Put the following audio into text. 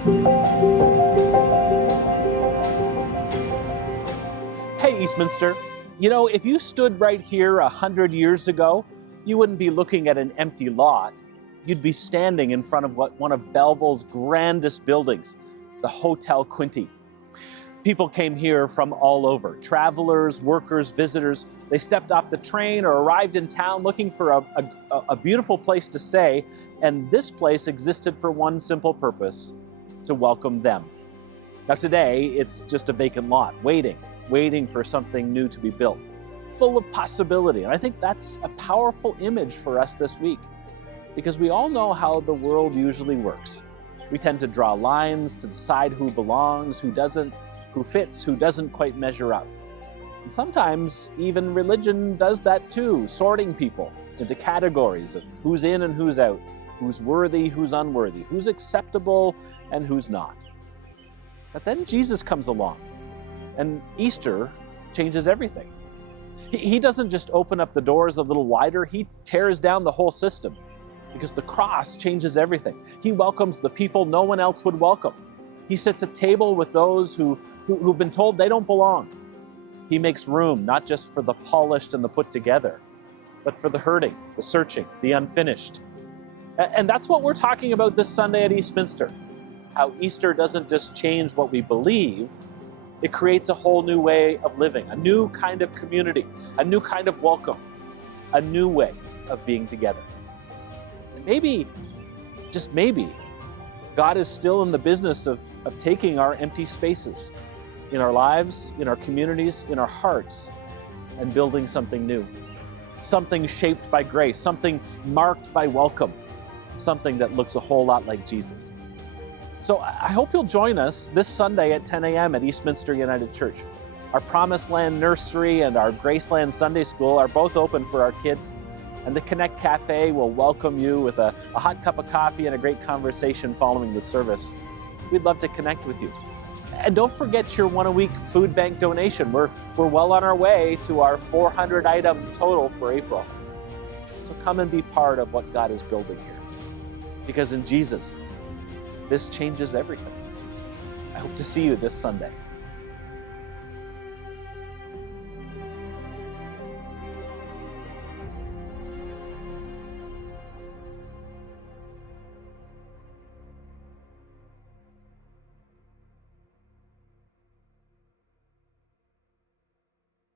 Hey, Eastminster. You know, if you stood right here 100 years ago, you wouldn't be looking at an empty lot. You'd be standing in front of one of Belleville's grandest buildings, the Hotel Quinty. People came here from all over, travelers, workers, visitors. They stepped off the train or arrived in town looking for a beautiful place to stay, and this place existed for one simple purpose: to welcome them. Now today, it's just a vacant lot, waiting for something new to be built, full of possibility. And I think that's a powerful image for us this week, because we all know how the world usually works. We tend to draw lines to decide who belongs, who doesn't, who fits, who doesn't quite measure up. And sometimes even religion does that too, sorting people into categories of who's in and who's out, who's worthy, who's unworthy, who's acceptable and who's not. But then Jesus comes along, and Easter changes everything. He doesn't just open up the doors a little wider, he tears down the whole system, because the cross changes everything. He welcomes the people no one else would welcome. He sits at table with those who've been told they don't belong. He makes room not just for the polished and the put together, but for the hurting, the searching, the unfinished. And that's what we're talking about this Sunday at Eastminster. How Easter doesn't just change what we believe, it creates a whole new way of living, a new kind of community, a new kind of welcome, a new way of being together. And maybe, just maybe, God is still in the business of taking our empty spaces in our lives, in our communities, in our hearts, and building something new. Something shaped by grace, something marked by welcome, something that looks a whole lot like Jesus. So I hope you'll join us this Sunday at 10 a.m. at Eastminster United Church. Our Promised Land Nursery and our Graceland Sunday School are both open for our kids, and the Connect Cafe will welcome you with a hot cup of coffee and a great conversation following the service. We'd love to connect with you. And don't forget your one-a-week food bank donation. We're well on our way to our 400-item total for April. So come and be part of what God is building here. Because in Jesus, this changes everything. I hope to see you this Sunday.